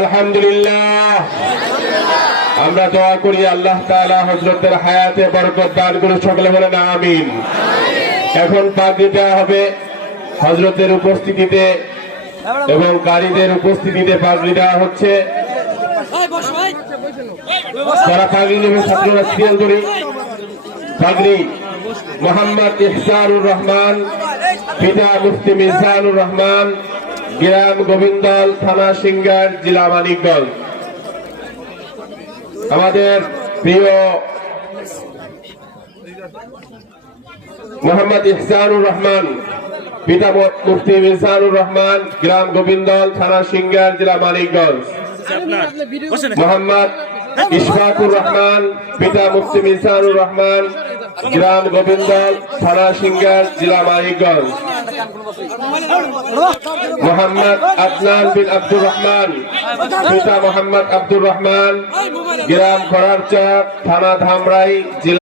আলহামদুলিল্লাহ। আমরা দোয়া করি আল্লাহ তাআলা হযরতের হায়াতে বরকত দান করে, সকলে বলেন আমিন। এখন পাগড়ি দেওয়া হবে হযরতের উপস্থিতিতে এবং কারীদের উপস্থিতিতে পাগড়ি দেওয়া হচ্ছে। যারা পাগড়ি নেবে ছাত্ররা সিরিয়াল ধরে পাগড়ি মোহাম্মদ ইহসানুর রহমান, পিতা মুফতি মিজানুর রহমান, গ্রাম গোবিন্দল, থানা সিংগার, জেলা মানিকগঞ্জ। আমাদের প্রিয় মোহাম্মদ ইহসানুর রহমান, পিতা মুফতি মিজানুর রহমান, গ্রাম গোবিন্দল, থানা সিংগার, জেলা মানিকগঞ্জ। মোহাম্মদ ইশফাকুর রহমান, পিতা মুফতি মিজানুর রহমান, গ্রাম গোবিন্দল, থানা সিংগার, জেলা মানিকগঞ্জ। মোহাম্মদ আদনান বিন আব্দুর রহমান, পিতা মোহাম্মদ আব্দুর রহমান, গ্রাম খড়ারচক, থানা ধামরাই, জেলা